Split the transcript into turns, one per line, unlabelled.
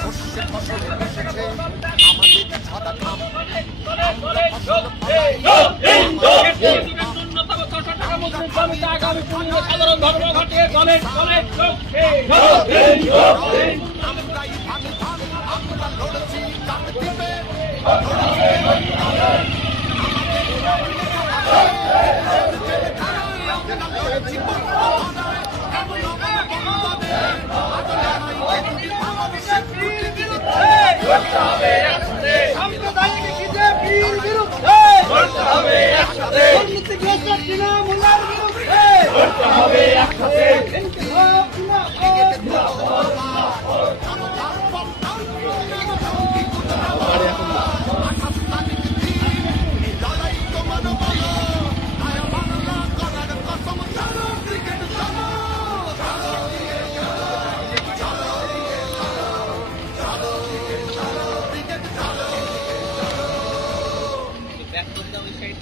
শস্যে ফসল দিবে
সাম্প্রদায়িক বিজেপির বিরুদ্ধে।
Back to the other side.